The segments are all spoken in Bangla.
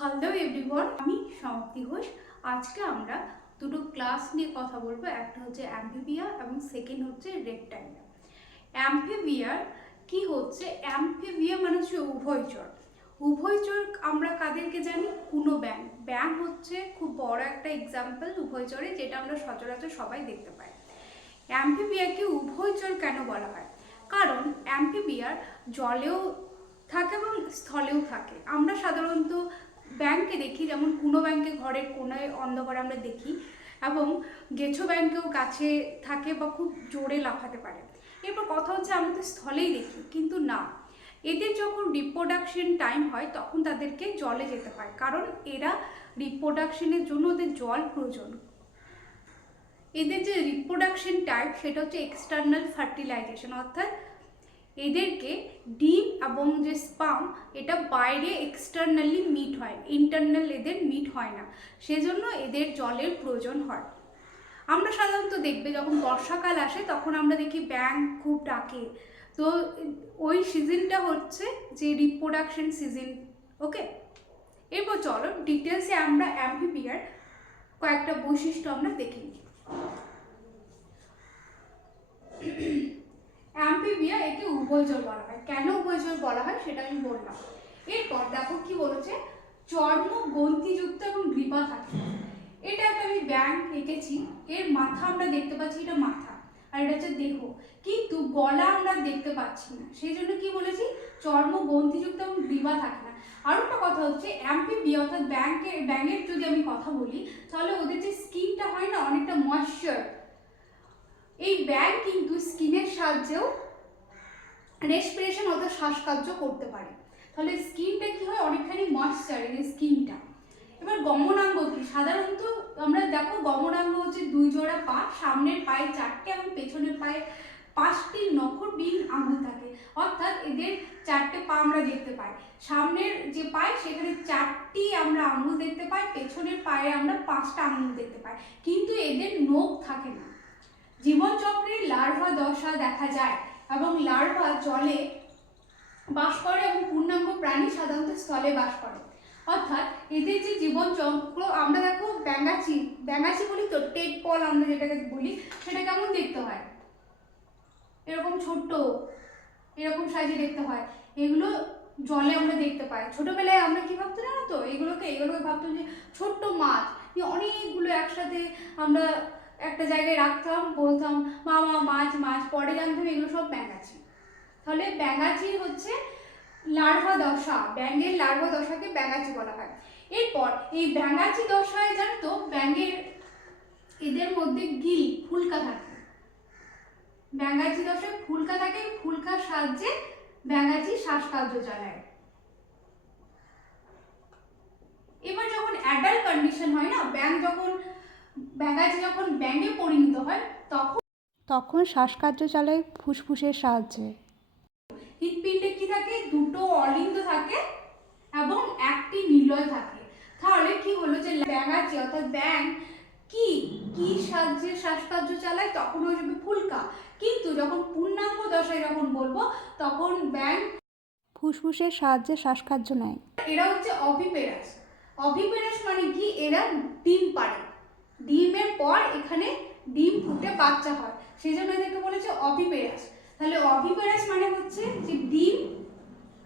হ্যালো এভরিওয়ান, আমি সমাপ্তি ঘোষ। আজকে আমরা দুটো ক্লাস নিয়ে কথা বলবো। একটা হচ্ছে অ্যাম্ফিবিয়া এবং সেকেন্ড হচ্ছে রেপ্টাইল। অ্যাম্ফিবিয়ার কি হচ্ছে? অ্যাম্ফিবিয়া মানে হচ্ছে উভয়চর। উভয়চর আমরা কাদেরকে জানি? কোনো ব্যাঙ। ব্যাঙ হচ্ছে খুব বড় একটা এক্সাম্পল উভয়চরে, যেটা আমরা সচরাচর সবাই দেখতে পাই। অ্যাম্ফিবিয়াকে উভয়চর কেন বলা হয়? কারণ অ্যাম্ফিবিয়ার জলেও থাকে এবং স্থলেও থাকে। আমরা সাধারণত ব্যাঙকে দেখি, যেমন কুনো ব্যাঙকে ঘরের কোনায় অন্ধকারে আমরা দেখি, এবং গেছো ব্যাঙকেও গাছে থাকে বা খুব জোরে লাফাতে পারে। এরপর কথা হচ্ছে আমরা তো স্থলেই দেখি, কিন্তু না, এদের যখন রিপ্রোডাকশন টাইম হয় তখন তাদেরকে জলে যেতে হয়, কারণ এরা রিপ্রোডাকশনের জন্য ওদের জল প্রয়োজন। এদের যে রিপ্রোডাকশন টাইপ সেটা হচ্ছে এক্সটার্নাল ফার্টিলাইজেশন, অর্থাৎ এদেরকে ডিম এবং যে স্পাম এটা বাইরে এক্সটার্নালি মিট হয়, ইন্টারনাল এদের মিট হয় না, সেজন্য এদের জলের প্রয়োজন হয়। আমরা সাধারণত দেখবে যখন বর্ষাকাল আসে তখন আমরা দেখি ব্যাঙ খুব ডাকে, তো ওই সিজনটা হচ্ছে যে রিপ্রোডাকশন সিজন। ওকে, এরপর চলো ডিটেলসে আমরা অ্যাম্ফিবিয়ার কয়েকটা বৈশিষ্ট্য আমরা দেখে নিই। অ্যাম্ফিবিয়া একে উভয়চর বলা হয়। কেন উভয়চর বলা হয় সেটা আমি বললাম। এরপর দেখো কি বলেছে, চর্ম গ্রন্থিযুক্ত এবং গ্রীবা থাকে। এটা একটা আমি ব্যাঙ এঁকেছি, এর মাথা আমরা দেখতে পাচ্ছি, এটা মাথা, আর এটা হচ্ছে দেহ, কিন্তু গলা আমরা দেখতে পাচ্ছি না, সেই জন্য কি বলেছি, চর্ম গ্রন্থিযুক্ত এবং গ্রীবা থাকে না। আরও একটা কথা হচ্ছে অ্যাম্ফিবিয়া অর্থাৎ ব্যাঙের যদি আমি কথা বলি, তাহলে ওদের যে স্কিনটা হয় না অনেকটা ময়েশ্চার। এই ব্যাঙ কিন্তু স্কিনের সাহায্যেও রেসপিরেশন অর্থাৎ শ্বাসকার্য করতে পারে, তাহলে স্কিনটা কি হয়, অনেকখানি ময়েশ্চার এই স্কিনটা। এবার গমনাঙ্গ কি? সাধারণত আমরা দেখো গমনাঙ্গ হচ্ছে দুই জোড়া পা, সামনের পায়ে 4টে এবং পেছনের পায়ে 5টি নখরবিহীন আঙুল থাকে, অর্থাৎ এদের 4টে পা আমরা দেখতে পাই। সামনের যে পায়ে সেখানে 4টি আমরা আঙুল দেখতে পাই, পেছনের পায়ে আমরা 5টা আঙুল দেখতে পাই, কিন্তু এদের নখ থাকে না। জীবনচক্রে লার্ভা দশা দেখা যায় এবং লার্ভা জলে বাস করে এবং পূর্ণাঙ্গ প্রাণী সাধারণত স্থলে বাস করে। অর্থাৎ এদের যে জীবনচক্র, আমরা দেখো ব্যাঙাচি বলি তো, টেডপল আমরা যেটাকে বলি, সেটা কেমন দেখতে হয়, এরকম ছোট্ট, এরকম সাইজে দেখতে হয়। এগুলো জলে আমরা দেখতে পাই। ছোটবেলায় আমরা কি ভাবতো জানো তো, এগুলোকে ভাবতাম যে ছোট্ট মাছ, অনেকগুলো একসাথে আমরা একটা জায়গায় রাখতাম, বলতাম মামা মাছ মাছ, পরে জানতাম এগুলো সব ব্যাঙাচি। তাহলে ব্যাঙাচি হচ্ছে লার্ভা দশা, ব্যাঙের লার্ভা দশাকে ব্যাঙাচি বলা হয়। এরপর এই ব্যাঙাচি দশায় জানো তো ব্যাঙের এদের মধ্যে গিল ফুলকা থাকে, ব্যাঙাচি দশায় ফুলকা থাকে, ফুলকার সাহায্যে ব্যাঙাচি শ্বাসকার্য চালায়। এবার যখন অ্যাডাল্ট কন্ডিশন হয় না, ব্যাঙাচি যখন ব্যাঙে পরিণত হয় তখন শ্বাসকার্য চালায় ফুসফুসের সাহায্যে। হৃৎপিণ্ডে কি থাকে, দুটো অলিন্দ থাকে এবং একটি নিলয় থাকে। তাহলে কি হলো যে ব্যাঙাচি অর্থাৎ ব্যাঙ কি কি সাহায্যে শ্বাসকার্য চালায়, তখন হয়ে যাবে ফুলকা। কিন্তু যখন পূর্ণাঙ্গ দশায় যখন বলবো তখন ব্যাঙ ফুসফুসের সাহায্যে শ্বাসকার্য নেয়। এরা হচ্ছে অভিপেরাস। অভিপেরাস মানে কি, এরা ডিম পাড়ে, ডিমের পর এখানে ডিম ফুটে বাচ্চা হয়, সেই জন্য এদেরকে বলেছে অভিপেরাস। তাহলে অভিপেরাস মানে হচ্ছে যে ডিম,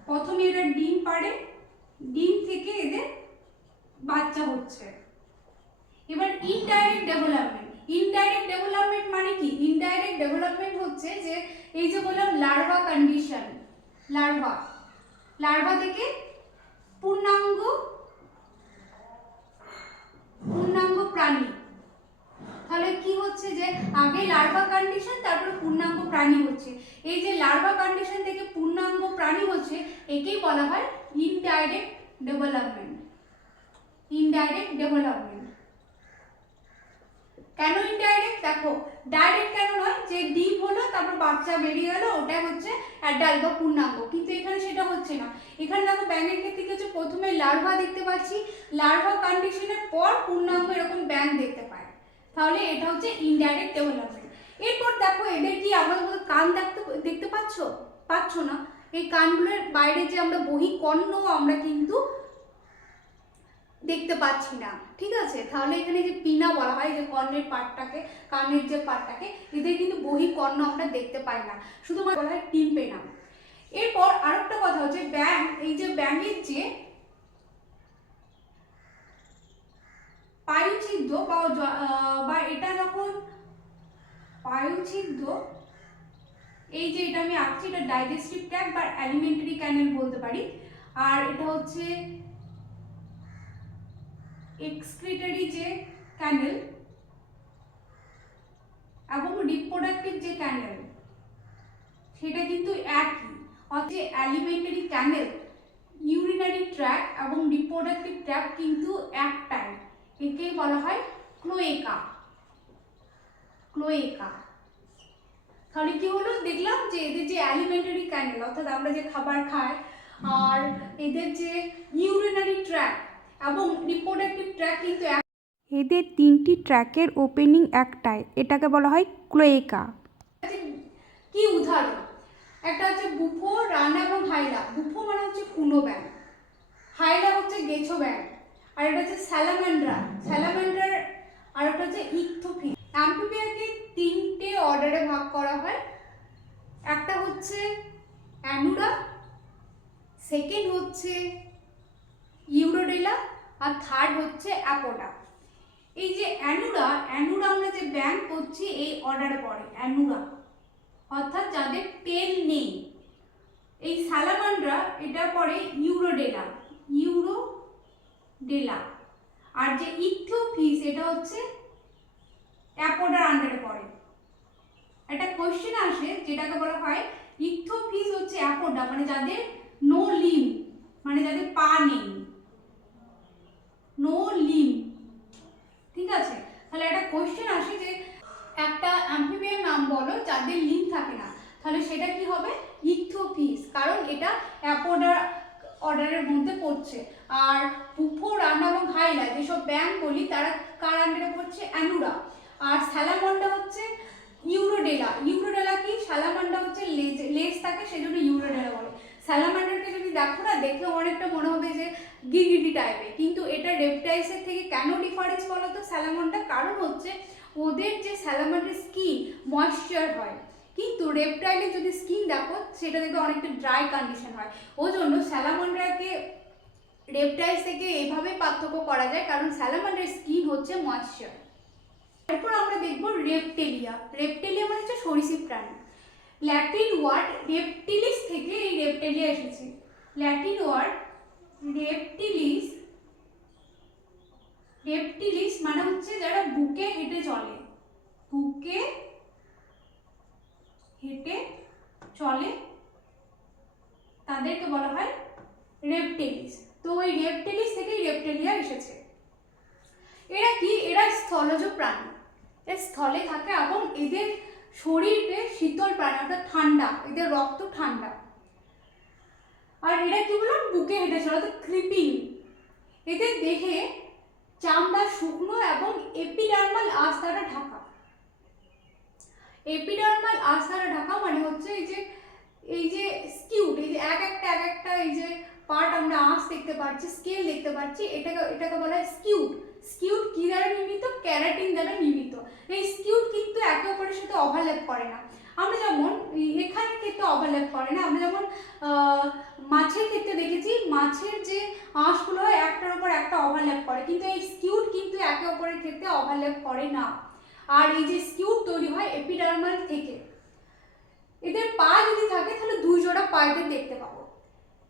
প্রথমে এরা ডিম পাড়ে, ডিম থেকে এদের বাচ্চা হচ্ছে। এবার ইনডাইরেক্ট ডেভেলপমেন্ট মানে কি? ইনডাইরেক্ট ডেভেলপমেন্ট হচ্ছে যে এই যে বললাম লার্ভা কন্ডিশন, লার্ভা থেকে পূর্ণাঙ্গ প্রাণী। তাহলে কি হচ্ছে যে আগে লার্ভা কন্ডিশন, তারপরে পূর্ণাঙ্গ প্রাণী হচ্ছে। এই যে লার্ভা কন্ডিশন থেকে পূর্ণাঙ্গ প্রাণী হচ্ছে, একেই বলা হয় ইনডাইরেক্ট ডেভেলপমেন্ট। কেন ইনডাইরেক্ট? দেখো ডাইরেক্ট কেন নয়, যে ডিম হলো তারপর বাচ্চা বেরিয়ে গেল, ওটা হচ্ছে অ্যাডাল্ট বা পূর্ণাঙ্গ, কিন্তু এখানে সেটা হচ্ছে না। এখানে দেখো ব্যাঙের ক্ষেত্রে কি হচ্ছে, প্রথমে লার্ভা দেখতে পাচ্ছি, লার্ভা কন্ডিশনের পর পূর্ণাঙ্গ এরকম ব্যাঙ দেখতে পাই, তাহলে এটা হচ্ছে ইনডাইরেক্ট ডেভেলপমেন্ট। এরপর দেখো এদের কি আমাদের মতো কান দেখতে পাচ্ছ না? এই কানগুলোর বাইরে যে আমরা বহিঃকর্ণ আমরা কিন্তু দেখতে পাচ্ছি না, ঠিক আছে। তাহলে এখানে যে পিনা বলা হয়, যে কর্ণের পার্টটাকে, কানের যে পার্টটাকে, এদের কিন্তু বহিঃকর্ণ আমরা দেখতে পাই না, শুধুমাত্র বলা হয় টিম্পেনা। এরপর আরেকটা কথা হচ্ছে ব্যাঙ, এই যে ব্যাঙের যে পায়ুছিদ্র বা এটা যখন পায়ুছিদ্র, এই যে এটা আমি আঁকছি, এটা ডাইজেস্টিভ ট্র্যাক্ট বা অ্যালিমেন্টারি ক্যানেল বলতে পারি, আর এটা হচ্ছে এক্সক্রিটরি যে ক্যানেল এবং রিপ্রোডাক্টিভ যে ক্যানেল, সেটা কিন্তু একই। অর্থাৎ অ্যালিমেন্টারি ক্যানেল, ইউরিনারি ট্র্যাক্ট এবং রিপ্রোডাক্টিভ ট্র্যাক্ট কিন্তু একটাই, একেই বলা হয় ক্লোয়েকা। ক্লোয়েকা। তাহলে কি হলো, দেখলাম যে এদের যে অ্যালিমেন্টারি ক্যানেল, অর্থাৎ আমরা যে খাবার খাই, আর এদের যে ইউরিনারি ট্র্যাক্ট এবং রিপ্রোডাক্টিভ ট্র্যাক্ট কিন্তু এদের 3টি ট্র্যাকের ওপেনিং একটাই, এটাকে বলা হয় ক্লোয়েকা। কি উদাহরণ, একটা হচ্ছে বুফো, রানা এবং হাইলা। বুফো মানে হচ্ছে কুনো ব্যাঙ, হাইলা হচ্ছে গেছো ব্যাঙ, আর এটা হচ্ছে স্যালামান্ড্রা। স্যালামান্ড্রার আর একটা হচ্ছে ইকথোফিস। অ্যাম্ফিবিয়াকে 3টে অর্ডারে ভাগ করা হয়। একটা হচ্ছে অ্যানুরা, সেকেন্ড হচ্ছে ইউরোডেলা, আর থার্ড হচ্ছে অ্যাপোডা। এই যে অ্যানুরা, অ্যানুরা আমরা যে ব্যাঙ করছি এই অর্ডারে পড়ে অ্যানুরা, অর্থাৎ যাদের টেল নেই। এই স্যালামান্ড্রা এটা পড়ে ইউরোডেলা, ইউরোডেলা। আর যে ইকথিওফিস এটা হচ্ছে অ্যাপোডার আন্ডারে পড়ে। একটা কোশ্চেন আসে যেটাকে বলা হয় ইকথিওফিস হচ্ছে অ্যাপোডা, মানে যাদের নো লিম, মানে যাদের পা নেই, নো লিম, ঠিক আছে। তাহলে একটা কোশ্চেন আসে যে একটা অ্যাম্ফিবিয়ার নাম বলো যাদের লিম থাকে না, তাহলে সেটা কি হবে, ইকথিওফিস, কারণ এটা অ্যাপোডা অর্ডারের মধ্যে পড়ছে। আর বুফো, রানা এবং হাইলা যেসব ব্যাঙ বলি তারা কার আন্ডারে পড়ছে, অ্যানুরা। আর স্যালামান্ডা হচ্ছে ইউরোডেলা। ইউরোডেলা কি, স্যালামান্ডা হচ্ছে লেজ থাকে সেজন্য ইউরোডেলা বলে। স্যালামান্ডারকে যদি দেখো না, দেখে অনেকটা মনে হবে যে গিরগিটি টাইপের, কিন্তু এটা রেপটাইলসের থেকে কেন ডিফারেন্স বলো তো স্যালামান্ডার, কারণ হচ্ছে ওদের যে স্যালামান্ডার স্কিন ময়েশ্চার হয়, কিন্তু রেপটাইলের যদি স্কিন দেখো সেটা দেখবে অনেকটা ড্রাই কন্ডিশন হয়। ওই জন্য স্যালামান্ডারকে রেপটাইলস থেকে এইভাবে পার্থক্য করা যায়, কারণ স্যালামান্ডার স্কিন হচ্ছে ময়েশ্চার। এরপর আমরা দেখব রেপটেলিয়া। রেপটেলিয়া মানে হচ্ছে সরীসৃপ প্রাণী। ল্যাটিন ওয়ার্ড রেপটিলিস থেকে এই রেপটেলিয়া এসেছে। ল্যাটিন ওয়ার্ড রেপটিলিস, রেপটিলিস মানে হচ্ছে যারা বুকে হেঁটে চলে, বুকে হেঁটে চলে তাদেরকে বলা হয় রেপটিলিস। তো ওই রেপটিলিস থেকেই রেপটেলিয়া এসেছে। এরা কি, এরা স্থলজ প্রাণী, এর স্থলে থাকে এবং এদের শরীরে শীতল প্রাণী, অর্থাৎ ঠান্ডা, এদের রক্ত ঠান্ডা। আর এরা কি বললাম, বুকে হেঁটে চলে, অর্থাৎ ক্রিপিং। এদের দেহে চামড়া শুকনো এবং এপিডার্মাল আঁশ দ্বারা ঢাকা। এপিডার্মাল আঁশ দ্বারা ঢাকা মানে হচ্ছে এই যে স্কিউট, এই যে এক একটা এই যে পার্ট আমরা আঁশ দেখতে পাচ্ছি, স্কেল দেখতে পাচ্ছি, এটাকে বলা হয় স্কিউট। স্কিউট কি দ্বারা নির্মিত, ক্যারাটিন দ্বারা নির্মিত। এই স্কিউট কিন্তু একে অপরের সাথে ওভারল্যাপ করে না। আমরা যেমন এখানে ক্ষেত্রে ওভারল্যাপ করে না, আমরা যেমন মাছের ক্ষেত্রে দেখেছি মাছের যে আঁশগুলো হয় একটার উপর একটা ওভারল্যাপ করে, কিন্তু এই স্কিউট কিন্তু একে অপরের ক্ষেত্রে ওভারল্যাপ করে না। আর এই যে স্কিউট তৈরি হয় এপিডার্মাল থেকে। এদের পা যদি থাকে তাহলে 2 জোড়া পা এদের দেখতে পাবো।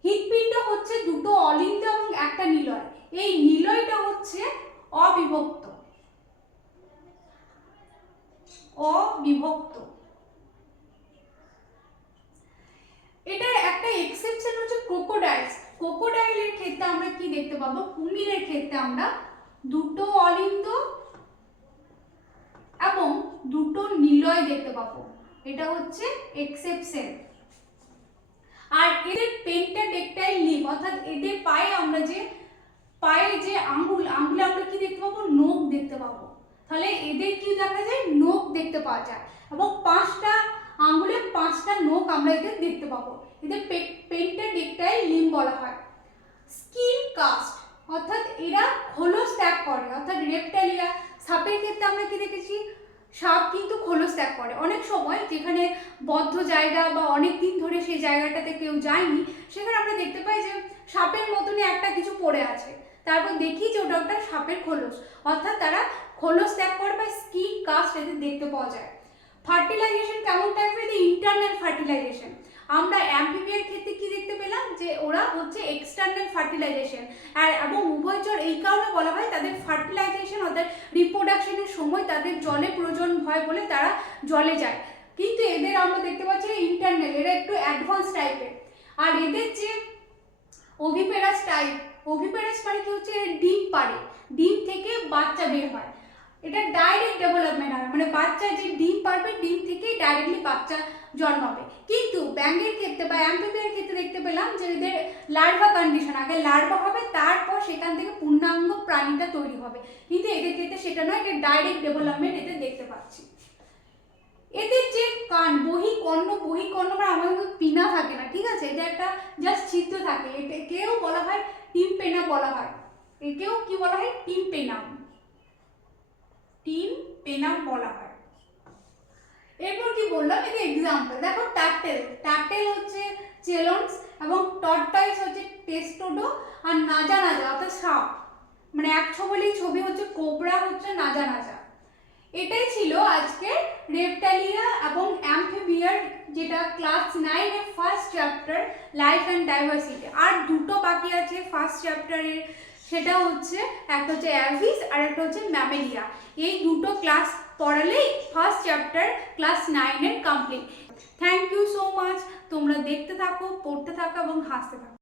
হৃৎপিণ্ড হচ্ছে 2টো অলিন্দ এবং একটা নিলয়। এই নিলয়টা হচ্ছে অবিভক্ত, অবিভক্ত। এটার একটা এক্সেপশন হচ্ছে ক্রোকোডাইলস। ক্রোকোডাইলের ক্ষেত্রে আমরা কি দেখতে পাবো, কুমিরের ক্ষেত্রে আমরা 2টো অলিন্দ এবং 2টো নিলয় দেখতে পাবো, এটা হচ্ছে এক্সেপশন। আর এদের পেন্টাডেক্টাইল লিভ, অর্থাৎ এদের পায়ে আমরা যে আঙ্গুলে আমরা কি দেখতে পাবো, নখ দেখতে পাবো। তাহলে এদের কি দেখা যায়, নখ দেখতে পাওয়া যায়, এবং 5টা আঙ্গুলে 5টা নখ আমরা এদের দেখতে পাবো। এদের পেন্টাডেক্টাইল লিম্ব বলা হয়। স্কিন কাস্ট, অর্থাৎ এরা আমরা কি দেখেছি, সাপ কিন্তু খোলস ত্যাগ করে। অনেক সময় যেখানে বদ্ধ জায়গা বা অনেক দিন ধরে সেই জায়গাটাতে কেউ যায়নি, সেখানে আমরা দেখতে পাই যে সাপের মতনই একটা কিছু পড়ে আছে, তারপর দেখি যে ওটা একটা সাপের খোলস, অর্থাৎ তারা খোলস ত্যাগ করে বা স্কিন কাস্ট এদের দেখতে পাওয়া যায়। ফার্টিলাইজেশন কেমন টাইপের? Internal fertilization. আমরা অ্যাম্ফিবিয়ার ক্ষেত্রে কি দেখতে পেলাম, যে ওরা হচ্ছে এক্সটার্নাল ফার্টিলাইজেশন, এবং উভয়চর এই কারণে বলা হয় তাদের ফার্টিলাইজেশন অর্থাৎ রিপ্রোডাকশনের সময় তাদের জলে প্রয়োজন হয় বলে তারা জলে যায়। কিন্তু এদের আমরা দেখতে পাচ্ছি ইন্টারনাল, এরা একটু অ্যাডভান্স টাইপের। আর এদের যে ওভিপেরাস টাইপ, ওভিপেরাস মানে কি হচ্ছে, ডিম পাড়ে, ডিম থেকে বাচ্চা বের হয়, এটা ডাইরেক্ট ডেভেলপমেন্ট হয়, মানে বাচ্চা যে ডিম পারবে, ডিম থেকেই ডাইরেক্টলি বাচ্চা জন্মাবে। কিন্তু ব্যাঙের ক্ষেত্রে বা অ্যাম্ফিবিয়ার ক্ষেত্রে দেখতে পেলাম যে এদের লার্ভা কন্ডিশন, আগে লার্ভা হবে, তারপর সেখান থেকে পূর্ণাঙ্গ প্রাণীটা তৈরি হবে। কিন্তু এদের ক্ষেত্রে সেটা নয়, এটা ডাইরেক্ট ডেভেলপমেন্ট এদের দেখতে পাচ্ছি। এদের যে কান, বহিকর্ণ মানে আমাদের মতো পিনা থাকে না, ঠিক আছে, এটা একটা জাস্ট ছিদ্র থাকে, একেও বলা হয় টিম্পেনা বলা হয়, একেও কি বলা হয়, টিম্পেনাম বলা হয়। এরপর কি বললাম, এদের এক্সাম্পল দেখো, টার্টেল হচ্ছে চেলন্স, এবং টর্টয়েস হচ্ছে টেস্টোডো, আর নাজা অর্থাৎ সাপ, মানে এক ছবি হচ্ছে কোবরা হচ্ছে নাজা। এটাই ছিল আজকে রেপ্টালিয়া এবং অ্যাম্ফিবিয়ার, যেটা ক্লাস 9 এর first chapter life and diversity. আর দুটো বাকি আছে ফার্স্ট চ্যাপ্টারের, সেটা হচ্ছে একটা হচ্ছে অ্যাভিস আর একটা হচ্ছে ম্যামেলিয়া। এই দুটো ক্লাস পড়ালেই ফার্স্ট চ্যাপ্টার ক্লাস 9 এর complete. Thank you so much, তোমরা দেখতে থাকো, পড়তে থাকো এবং হাসতে থাকো।